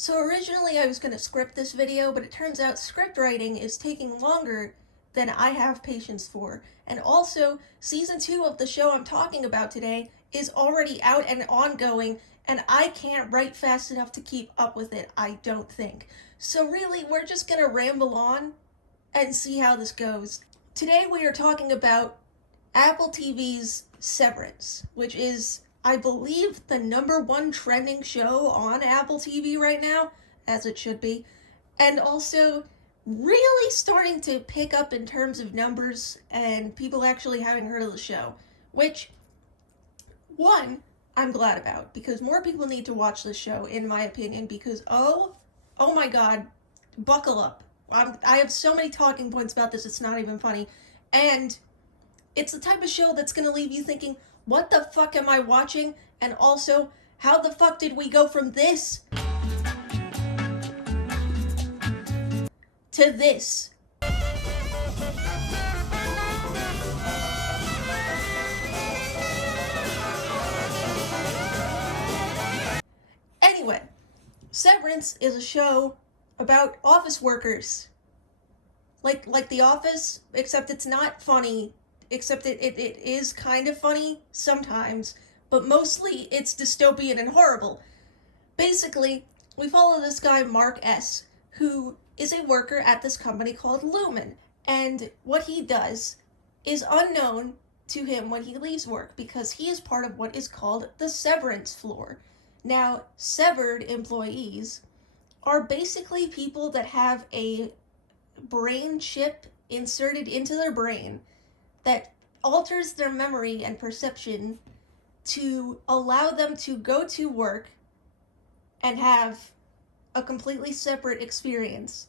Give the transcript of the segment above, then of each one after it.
So originally I was going to script this video, but it turns out script writing is taking longer than I have patience for. And also, season 2 of the show I'm talking about today is already out and ongoing, and I can't write fast enough to keep up with it, I don't think. So really, we're just going to ramble on and see how this goes. Today we are talking about Apple TV's Severance, which is, I believe, the #1 trending show on Apple TV right now, as it should be, and also really starting to pick up in terms of numbers and people actually having heard of the show, which, one, I'm glad about, because more people need to watch this show, in my opinion, because oh my god, buckle up. I have so many talking points about this, it's not even funny, and it's the type of show that's going to leave you thinking, what the fuck am I watching? And also, how the fuck did we go from this to this? Anyway, Severance is a show about office workers. Like The Office, except it's not funny, except it is kind of funny sometimes, but mostly it's dystopian and horrible. Basically, we follow this guy, Mark S., who is a worker at this company called Lumen, and what he does is unknown to him when he leaves work because he is part of what is called the severance floor. Now, severed employees are basically people that have a brain chip inserted into their brain that alters their memory and perception to allow them to go to work and have a completely separate experience.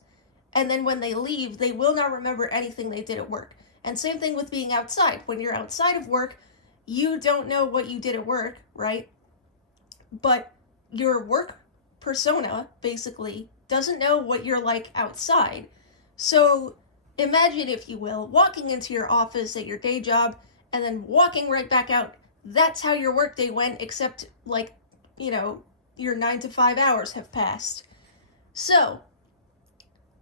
And then when they leave, they will not remember anything they did at work. And same thing with being outside. When you're outside of work, you don't know what you did at work, right? But your work persona, basically, doesn't know what you're like outside. So imagine, if you will, walking into your office at your day job and then walking right back out. That's how your workday went, except, like, your 9 to 5 hours have passed. So,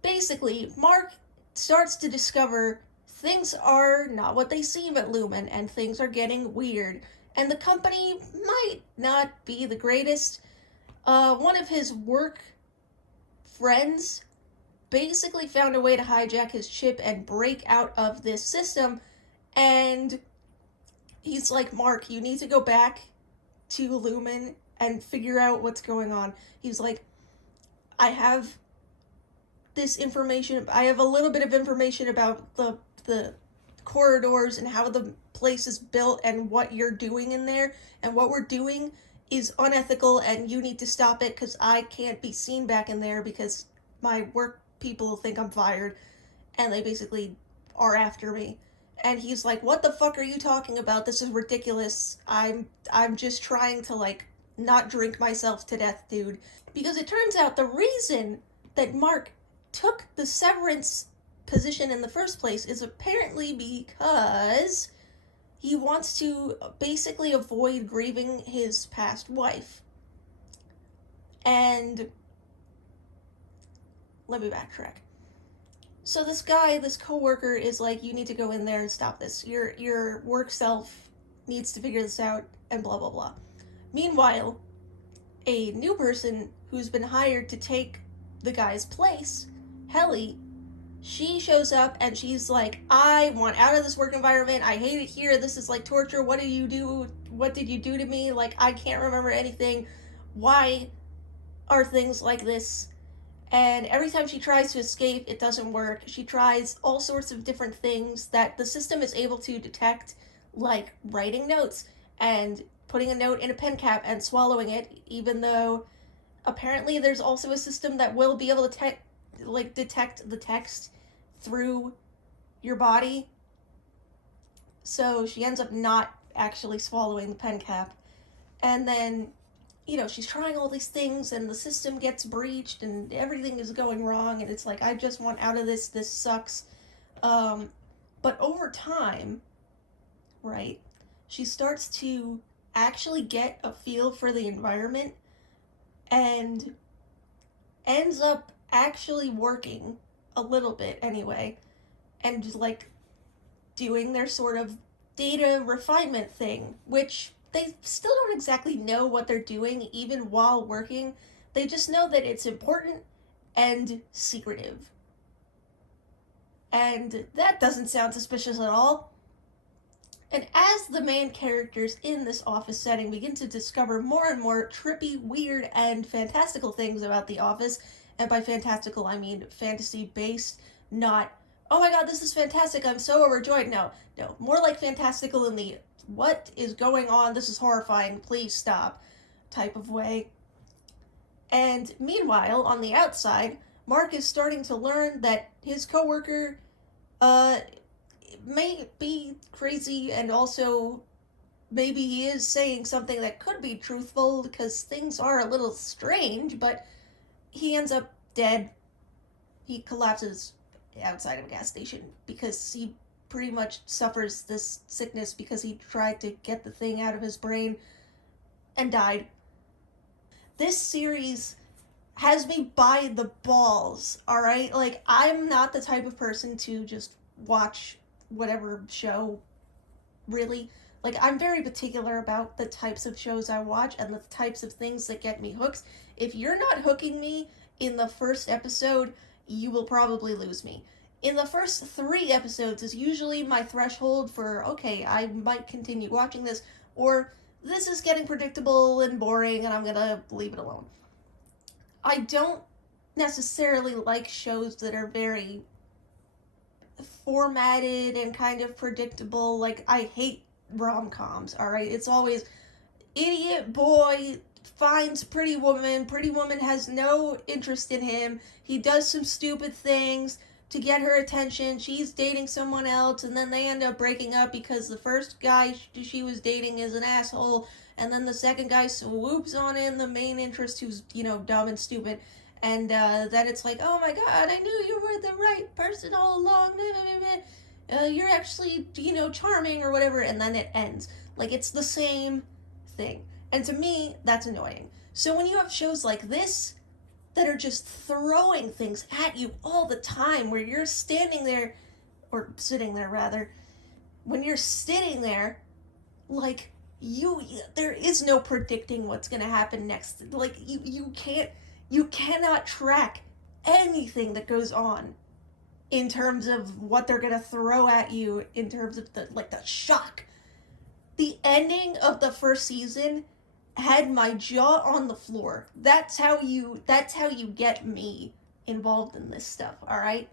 basically, Mark starts to discover things are not what they seem at Lumen, and things are getting weird. And the company might not be the greatest. One of his work friends basically found a way to hijack his chip and break out of this system, and he's like, Mark, you need to go back to Lumen and figure out what's going on. He's like, I have this information, I have a little bit of information about the corridors and how the place is built and what you're doing in there, and what we're doing is unethical and you need to stop it because I can't be seen back in there because my work people think I'm fired and they basically are after me. And he's like, what the fuck are you talking about? This is ridiculous. I'm just trying to, like, not drink myself to death, dude. Because it turns out the reason that Mark took the severance position in the first place is apparently because he wants to basically avoid grieving his past wife. And let me backtrack. So this guy, this coworker, is like, you need to go in there and stop this. Your work self needs to figure this out, and blah blah blah. Meanwhile, a new person who's been hired to take the guy's place, Helly, she shows up and she's like, I want out of this work environment. I hate it here. This is like torture. What did you do? What did you do to me? Like, I can't remember anything. Why are things like this? And every time she tries to escape, it doesn't work. She tries all sorts of different things that the system is able to detect, like writing notes and putting a note in a pen cap and swallowing it, even though apparently there's also a system that will be able to detect the text through your body. So she ends up not actually swallowing the pen cap. And then she's trying all these things and the system gets breached and everything is going wrong, and it's like, I just want out of this. This sucks. But over time, right, she starts to actually get a feel for the environment, and ends up actually working a little bit anyway, and like doing their sort of data refinement thing, which they still don't exactly know what they're doing even while working. They just know that it's important and secretive. And that doesn't sound suspicious at all. And as the main characters in this office setting begin to discover more and more trippy, weird, and fantastical things about the office, and by fantastical I mean fantasy based, not, oh my god, this is fantastic, I'm so overjoyed. No, no, more like fantastical in the, what is going on, this is horrifying, please stop type of way. And meanwhile, on the outside, Mark is starting to learn that his coworker uh, may be crazy, and also maybe he is saying something that could be truthful because things are a little strange, but he ends up dead. He collapses outside of a gas station because he pretty much suffers this sickness because he tried to get the thing out of his brain and died. This series has me by the balls, alright? Like, I'm not the type of person to just watch whatever show, really. Like, I'm very particular about the types of shows I watch and the types of things that get me hooked. If you're not hooking me in the first episode, you will probably lose me. In the first 3 episodes is usually my threshold for, okay, I might continue watching this, or this is getting predictable and boring and I'm gonna leave it alone. I don't necessarily like shows that are very formatted and kind of predictable. Like, I hate rom-coms, alright? It's always idiot boy finds pretty woman has no interest in him, he does some stupid things to get her attention, she's dating someone else, and then they end up breaking up because the first guy she was dating is an asshole, and then the second guy swoops on in the main interest who's, dumb and stupid, and then it's like, oh my god, I knew you were the right person all along, you're actually, charming or whatever, and then it ends. Like, it's the same thing. And to me, that's annoying. So when you have shows like this that are just throwing things at you all the time, where you're standing there, or sitting there rather, when you're sitting there, like, there is no predicting what's gonna happen next. Like, you cannot track anything that goes on in terms of what they're gonna throw at you, in terms of the shock. The ending of the first season had my jaw on the floor. That's how you get me involved in this stuff, all right?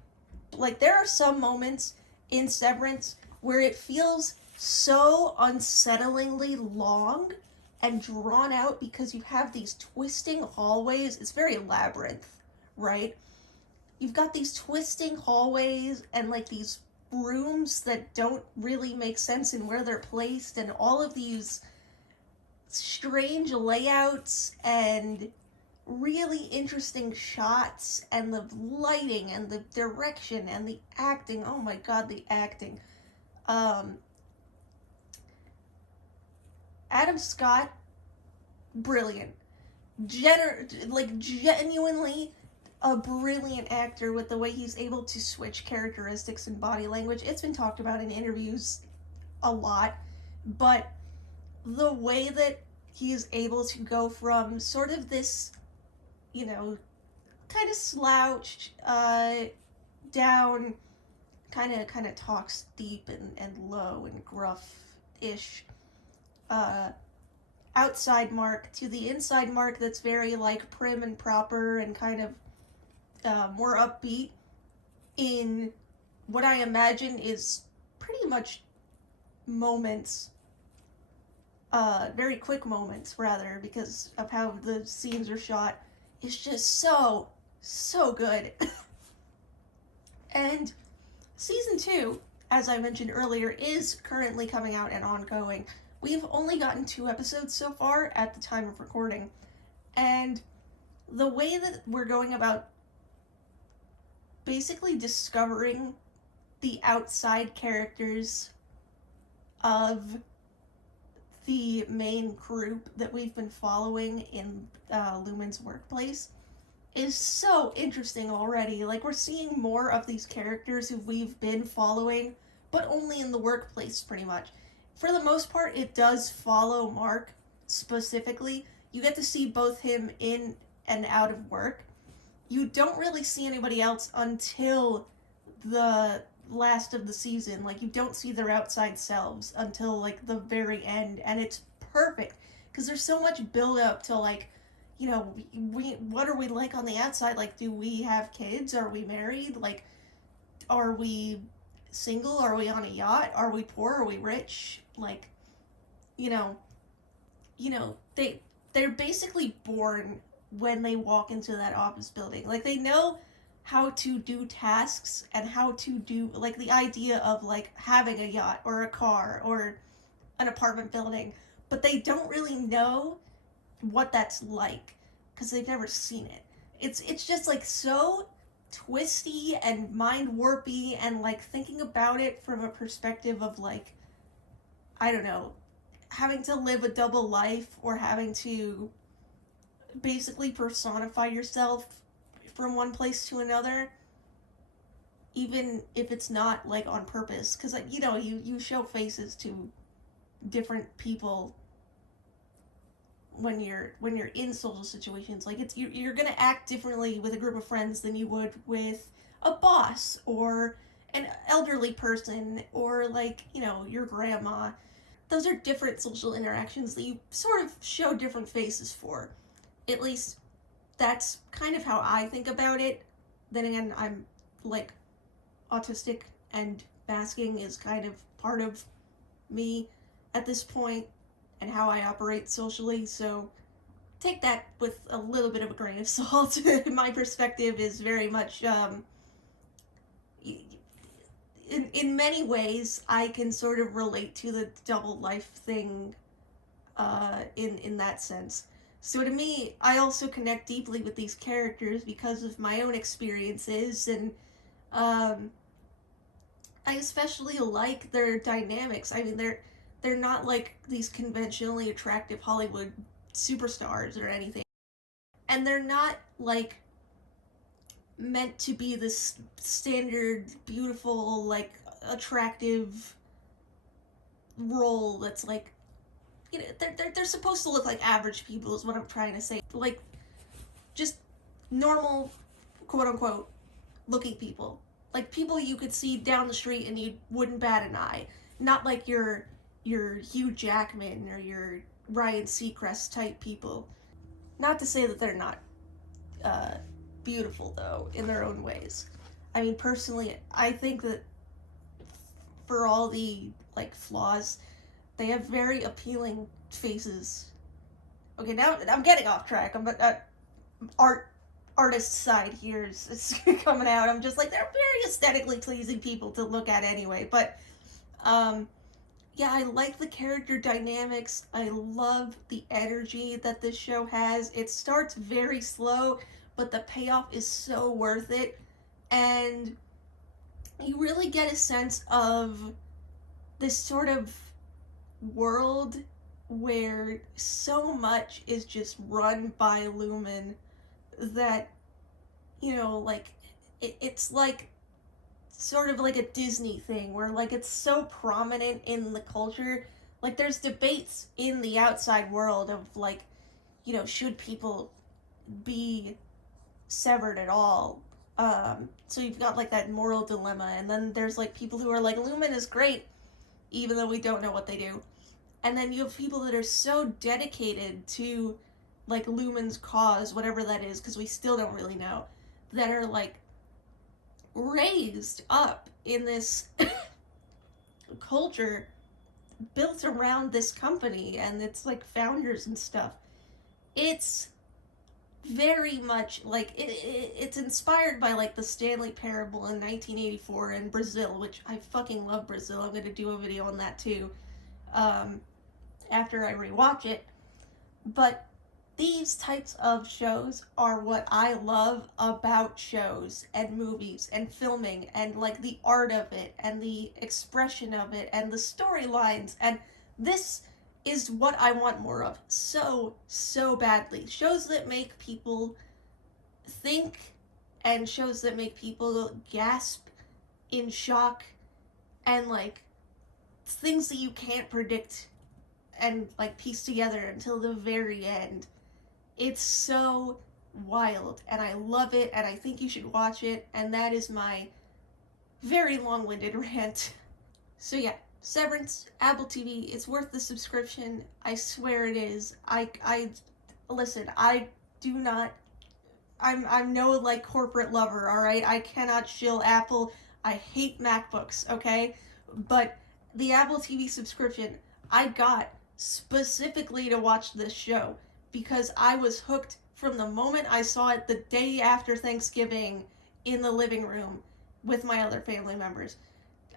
Like, there are some moments in Severance where it feels so unsettlingly long and drawn out because you have these twisting hallways. It's very labyrinth, right? You've got these twisting hallways and like these rooms that don't really make sense in where they're placed, and all of these strange layouts and really interesting shots, and the lighting and the direction and the acting. Oh my god, the acting. Adam Scott, brilliant. Genuinely a brilliant actor with the way he's able to switch characteristics and body language. It's been talked about in interviews a lot, but the way that he's able to go from sort of this, kind of slouched, down, kind of talks deep and low and gruff-ish, uh, outside Mark to the inside Mark that's very like prim and proper and kind of more upbeat in what I imagine is pretty much moments, very quick moments rather, because of how the scenes are shot, is just so good. And season 2, as I mentioned earlier, is currently coming out and ongoing. We've only gotten 2 episodes so far at the time of recording, and the way that we're going about basically discovering the outside characters of the main group that we've been following in Lumen's workplace is so interesting already. Like, we're seeing more of these characters who we've been following, but only in the workplace, pretty much. For the most part, it does follow Mark specifically. You get to see both him in and out of work. You don't really see anybody else until the last of the season. Like, you don't see their outside selves until like the very end, and it's perfect because there's so much build up to like, we what are we like on the outside? Like, do we have kids? Are we married? Like, are we single? Are we on a yacht? Are we poor? Are we rich? Like, you know, they're basically born when they walk into that office building. Like, they know how to do tasks and how to do like the idea of like having a yacht or a car or an apartment building, but they don't really know what that's like because they've never seen it. It's just like so twisty and mind warpy, and like thinking about it from a perspective of like, I don't know, having to live a double life or having to basically personify yourself from one place to another, even if it's not like on purpose, because like, you show faces to different people when you're in social situations. Like, it's you're gonna act differently with a group of friends than you would with a boss or an elderly person or like, your grandma. Those are different social interactions that you sort of show different faces for. At least that's kind of how I think about it. Then again, I'm like autistic, and masking is kind of part of me at this point and how I operate socially. So take that with a little bit of a grain of salt. My perspective is very much, in many ways, I can sort of relate to the double life thing, in that sense. So to me, I also connect deeply with these characters because of my own experiences, and um, I especially like their dynamics. I mean, they're not like these conventionally attractive Hollywood superstars or anything, and they're not like meant to be this standard beautiful, like, attractive role that's like, they're supposed to look like average people is what I'm trying to say. Like, just normal, quote unquote, looking people. Like, people you could see down the street and you wouldn't bat an eye. Not like your Hugh Jackman or your Ryan Seacrest type people. Not to say that they're not uh, beautiful, though, in their own ways. I mean, personally, I think that for all the like flaws, they have very appealing faces. Okay, now I'm getting off track. I'm art artist side here is coming out. I'm just like, they're very aesthetically pleasing people to look at anyway. But um, yeah, I like the character dynamics. I love the energy that this show has. It starts very slow, but the payoff is so worth it. And you really get a sense of this sort of world where so much is just run by Lumen that, like, it's like sort of like a Disney thing where like it's so prominent in the culture. Like, there's debates in the outside world of like, should people be severed at all? So you've got like that moral dilemma, and then there's like people who are like, Lumen is great, even though we don't know what they do. And then you have people that are so dedicated to like Lumen's cause, whatever that is, because we still don't really know, that are like raised up in this culture built around this company and its like founders and stuff. It's very much like it's inspired by like the Stanley Parable in 1984 in Brazil, which I fucking love Brazil. I'm going to do a video on that too, um, after I rewatch it. But these types of shows are what I love about shows and movies and filming, and like the art of it and the expression of it and the storylines, and this is what I want more of so badly. Shows that make people think and shows that make people gasp in shock and like things that you can't predict and like piece together until the very end. It's so wild and I love it and I think you should watch it, and that is my very long-winded rant. So yeah, Severance, Apple TV, it's worth the subscription. I swear it is. I listen, I do not I'm no like corporate lover, all right? I cannot shill Apple. I hate MacBooks, okay? But the Apple TV subscription I got specifically to watch this show because I was hooked from the moment I saw it the day after Thanksgiving in the living room with my other family members.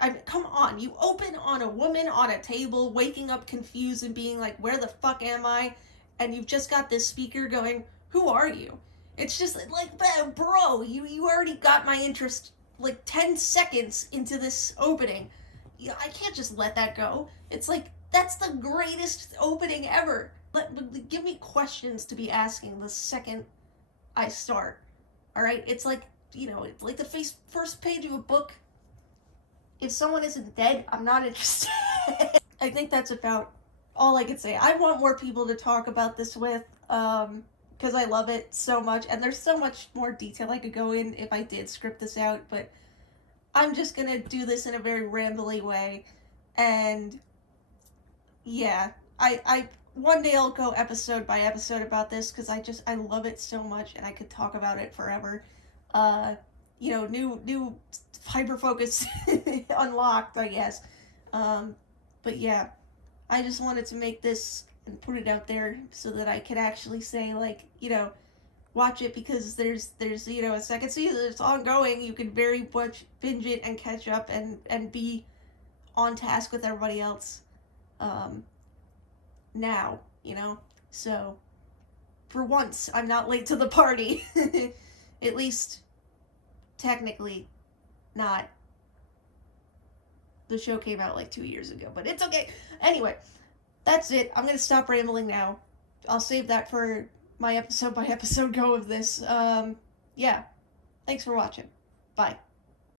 I mean, come on, you open on a woman on a table, waking up confused and being like, where the fuck am I? And you've just got this speaker going, who are you? It's just like, bro, you already got my interest like 10 seconds into this opening. I can't just let that go. It's like, that's the greatest opening ever. Give me questions to be asking the second I start. All right? It's like, it's like the first page of a book. If someone isn't dead, I'm not interested. I think that's about all I could say. I want more people to talk about this with, because I love it so much, and there's so much more detail I could go in if I did script this out, but I'm just gonna do this in a very rambly way, and yeah, I one day I'll go episode by episode about this, because I love it so much, and I could talk about it forever. New hyper focus unlocked, I guess. But yeah, I just wanted to make this and put it out there so that I could actually say, like, watch it, because there's a second season. It's ongoing. You can very much binge it and catch up and be on task with everybody else now, So, for once, I'm not late to the party. At least, technically, not. The show came out like 2 years ago, but it's okay. Anyway, that's it. I'm gonna stop rambling now. I'll save that for my episode by episode go of this. Yeah. Thanks for watching. Bye.